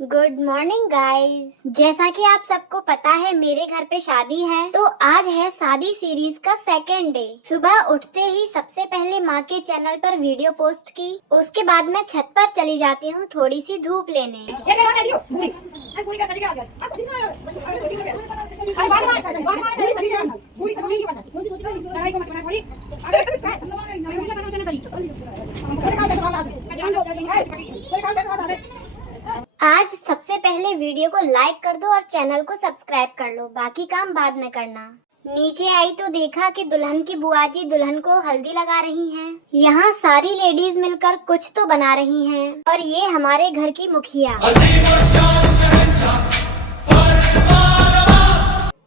Good morning guys. जैसा कि आप सबको पता है मेरे घर पे शादी है, तो आज है शादी सीरीज का सेकेंड डे। सुबह उठते ही सबसे पहले माँ के चैनल पर वीडियो पोस्ट की, उसके बाद मैं छत पर चली जाती हूँ थोड़ी सी धूप लेने। आज सबसे पहले वीडियो को लाइक कर दो और चैनल को सब्सक्राइब कर लो, बाकी काम बाद में करना। नीचे आई तो देखा कि दुल्हन की बुआ जी दुल्हन को हल्दी लगा रही हैं। यहाँ सारी लेडीज मिलकर कुछ तो बना रही हैं और ये हमारे घर की मुखिया।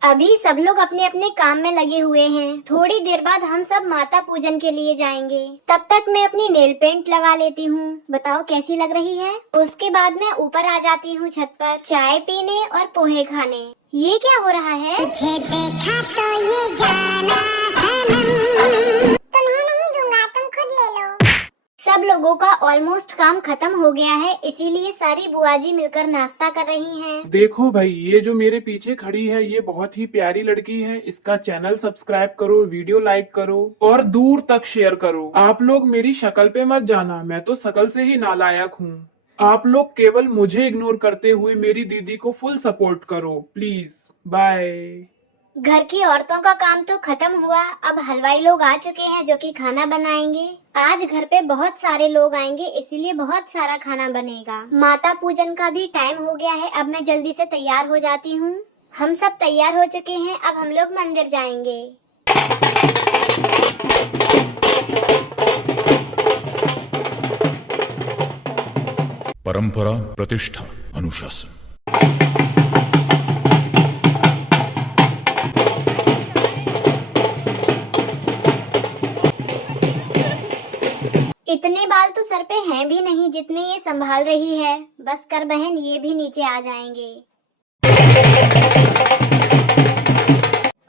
अभी सब लोग अपने अपने काम में लगे हुए हैं। थोड़ी देर बाद हम सब माता पूजन के लिए जाएंगे। तब तक मैं अपनी नेल पेंट लगा लेती हूँ। बताओ कैसी लग रही है। उसके बाद मैं ऊपर आ जाती हूँ छत पर चाय पीने और पोहे खाने। ये क्या हो रहा है? तुझे देखा तो ये जाना सनम, तुम्हें नहीं दूंगा, तुम खुद ले लो। सब लोगों का ऑलमोस्ट काम खत्म हो गया है, इसीलिए सारी बुआजी मिलकर नाश्ता कर रही हैं। देखो भाई, ये जो मेरे पीछे खड़ी है ये बहुत ही प्यारी लड़की है। इसका चैनल सब्सक्राइब करो, वीडियो लाइक करो और दूर तक शेयर करो। आप लोग मेरी शक्ल पे मत जाना, मैं तो शक्ल से ही नालायक हूँ। आप लोग केवल मुझे इग्नोर करते हुए मेरी दीदी को फुल सपोर्ट करो प्लीज। बाय। घर की औरतों का काम तो खत्म हुआ, अब हलवाई लोग आ चुके हैं जो कि खाना बनाएंगे। आज घर पे बहुत सारे लोग आएंगे, इसीलिए बहुत सारा खाना बनेगा। माता पूजन का भी टाइम हो गया है, अब मैं जल्दी से तैयार हो जाती हूँ। हम सब तैयार हो चुके हैं, अब हम लोग मंदिर जाएंगे। परंपरा, प्रतिष्ठा, अनुशासन। इतने बाल तो सर पे हैं भी नहीं जितने ये संभाल रही है। बस कर बहन, ये भी नीचे आ जाएंगे।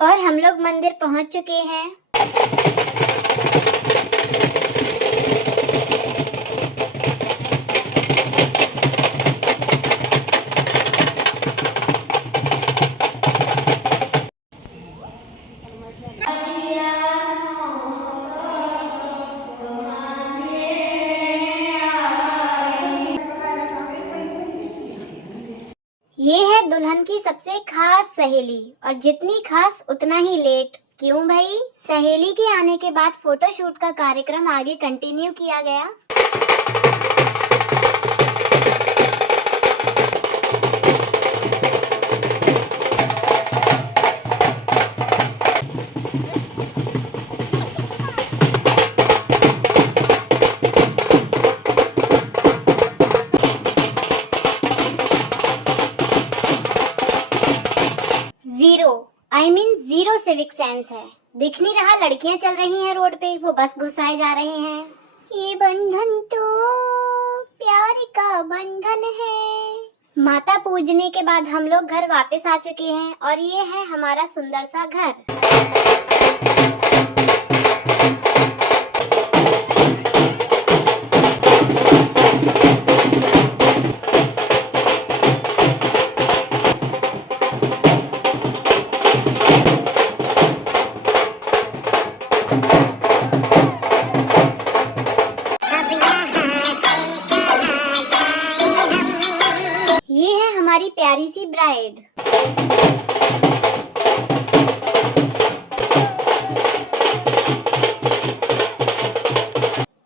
और हम लोग मंदिर पहुंच चुके हैं। ये है दुल्हन की सबसे खास सहेली, और जितनी खास उतना ही लेट। क्यों भाई? सहेली के आने के बाद फोटोशूट का कार्यक्रम आगे कंटिन्यू किया गया। जीरो सिविक सेंस है। दिख नहीं रहा लड़कियां चल रही हैं रोड पे, वो बस घुसाए जा रहे हैं। ये बंधन तो प्यार का बंधन है। माता पूजने के बाद हम लोग घर वापस आ चुके हैं और ये है हमारा सुंदर सा घर। ये है हमारी प्यारी सी ब्राइड।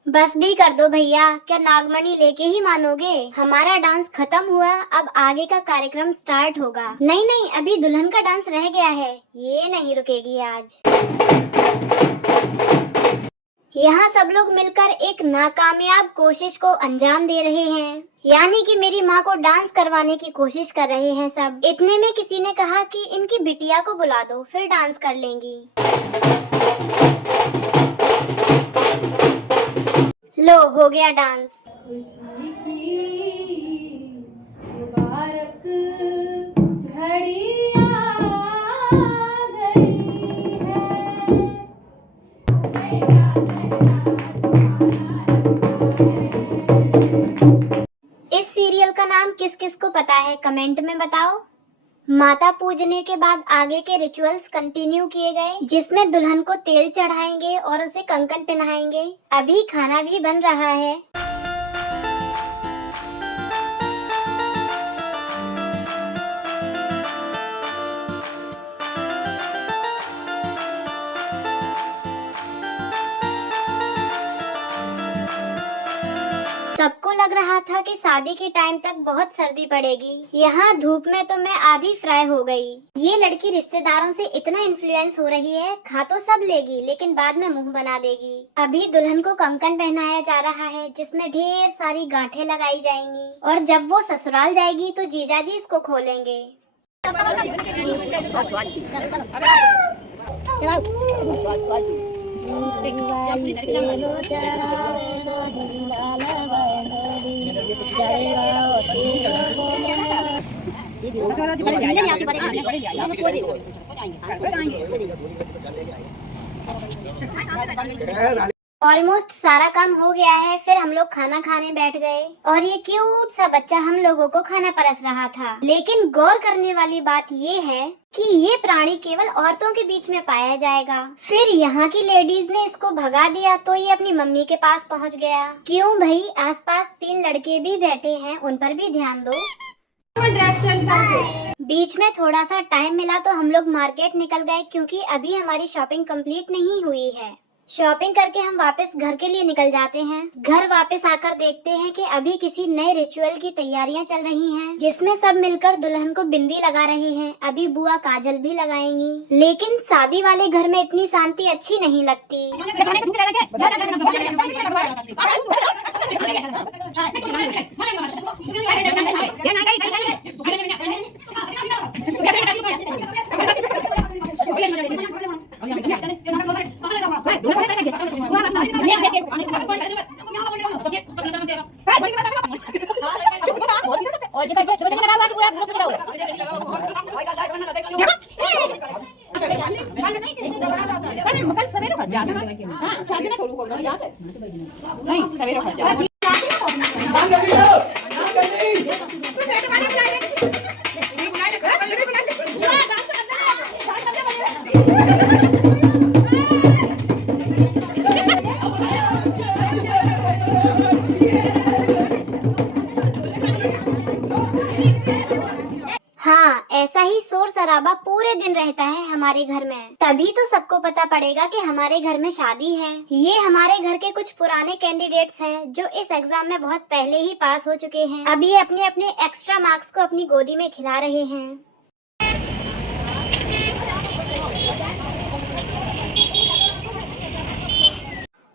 बस भी कर दो भैया, क्या नागमणि लेके ही मानोगे? हमारा डांस खत्म हुआ, अब आगे का कार्यक्रम स्टार्ट होगा। नहीं नहीं, अभी दुल्हन का डांस रह गया है, ये नहीं रुकेगी आज। यहाँ सब लोग मिलकर एक नाकामयाब कोशिश को अंजाम दे रहे हैं, यानी कि मेरी माँ को डांस करवाने की कोशिश कर रहे हैं सब। इतने में किसी ने कहा कि इनकी बिटिया को बुला दो, फिर डांस कर लेंगी। लो, हो गया डांस। खुशी की मुबारक घड़ी आ गई है। इस सीरियल का नाम किस किस किसको पता है कमेंट में बताओ। माता पूजने के बाद आगे के रिचुअल्स कंटिन्यू किए गए, जिसमें दुल्हन को तेल चढ़ाएंगे और उसे कंकन पहनाएंगे। अभी खाना भी बन रहा है। सबको लग रहा था कि शादी के टाइम तक बहुत सर्दी पड़ेगी। यहाँ धूप में तो मैं आधी फ्राई हो गई। ये लड़की रिश्तेदारों से इतना इन्फ्लुएंस हो रही है, खा तो सब लेगी लेकिन बाद में मुंह बना देगी। अभी दुल्हन को कंकन पहनाया जा रहा है, जिसमें ढेर सारी गांठें लगाई जाएंगी और जब वो ससुराल जाएगी तो जीजाजी इसको खोलेंगे। ऑलमोस्ट सारा काम हो गया है, फिर हम लोग खाना खाने बैठ गए और ये क्यूट सा बच्चा हम लोगों को खाना परस रहा था। लेकिन गौर करने वाली बात ये है कि ये प्राणी केवल औरतों के बीच में पाया जाएगा। फिर यहाँ की लेडीज ने इसको भगा दिया तो ये अपनी मम्मी के पास पहुँच गया। क्यों भाई, आसपास 3 लड़के भी बैठे हैं, उन पर भी ध्यान दो। बीच में थोड़ा सा टाइम मिला तो हम लोग मार्केट निकल गए, क्योंकि अभी हमारी शॉपिंग कंप्लीट नहीं हुई है। शॉपिंग करके हम वापस घर के लिए निकल जाते हैं। घर वापस आकर देखते हैं कि अभी किसी नए रिचुअल की तैयारियां चल रही हैं, जिसमें सब मिलकर दुल्हन को बिंदी लगा रहे हैं। अभी बुआ काजल भी लगाएंगी। लेकिन शादी वाले घर में इतनी शांति अच्छी नहीं लगती। हाँ, ऐसा ही शोर शराबा पूरे दिन रहता है हमारे घर में। तभी तो सबको पता पड़ेगा कि हमारे घर में शादी है। ये हमारे घर के कुछ पुराने कैंडिडेट्स हैं जो इस एग्जाम में बहुत पहले ही पास हो चुके हैं। अभी अपने अपने एक्स्ट्रा मार्क्स को अपनी गोदी में खिला रहे हैं।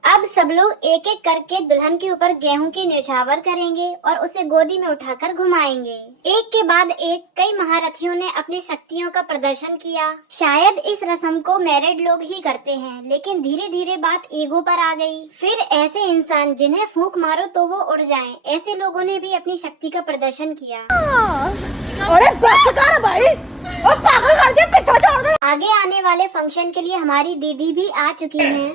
अब सब लोग एक एक करके दुल्हन के ऊपर गेहूं की न्यौछावर करेंगे और उसे गोदी में उठाकर घुमाएंगे। एक के बाद एक कई महारथियों ने अपनी शक्तियों का प्रदर्शन किया। शायद इस रस्म को मैरिड लोग ही करते हैं, लेकिन धीरे धीरे बात ईगो पर आ गई। फिर ऐसे इंसान जिन्हें फूंक मारो तो वो उड़ जाएं, ऐसे लोगों ने भी अपनी शक्ति का प्रदर्शन किया। अरे बस कर भाई, और पागल कर दिया, पीछे छोड़ दे। आगे आने वाले फंक्शन के लिए हमारी दीदी भी आ चुकी हैं।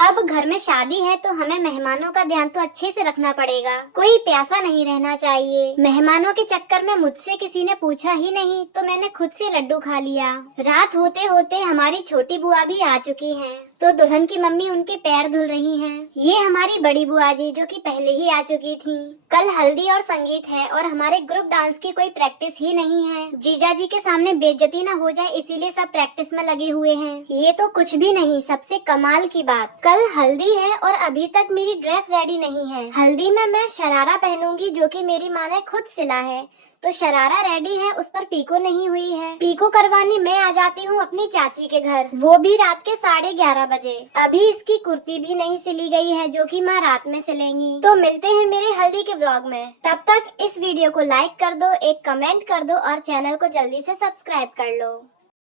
अब घर में शादी है तो हमें मेहमानों का ध्यान तो अच्छे से रखना पड़ेगा। कोई प्यासा नहीं रहना चाहिए। मेहमानों के चक्कर में मुझसे किसी ने पूछा ही नहीं तो मैंने खुद से लड्डू खा लिया। रात होते होते हमारी छोटी बुआ भी आ चुकी हैं, तो दुल्हन की मम्मी उनके पैर धुल रही हैं। ये हमारी बड़ी बुआ जी जो कि पहले ही आ चुकी थी। कल हल्दी और संगीत है और हमारे ग्रुप डांस की कोई प्रैक्टिस ही नहीं है। जीजा जी के सामने बेइज्जती ना हो जाए इसीलिए सब प्रैक्टिस में लगे हुए हैं। ये तो कुछ भी नहीं, सबसे कमाल की बात, कल हल्दी है और अभी तक मेरी ड्रेस रेडी नहीं है। हल्दी में मैं शरारा पहनूंगी जो कि मेरी माँ ने खुद सिला है, तो शरारा रेडी है, उस पर पीको नहीं हुई है। पीको करवाने मैं आ जाती हूँ अपनी चाची के घर, वो भी रात के 11:30 बजे। अभी इसकी कुर्ती भी नहीं सिली गई है जो कि माँ रात में सिलेंगी। तो मिलते हैं मेरे हल्दी के व्लॉग में। तब तक इस वीडियो को लाइक कर दो, एक कमेंट कर दो और चैनल को जल्दी से सब्सक्राइब कर लो।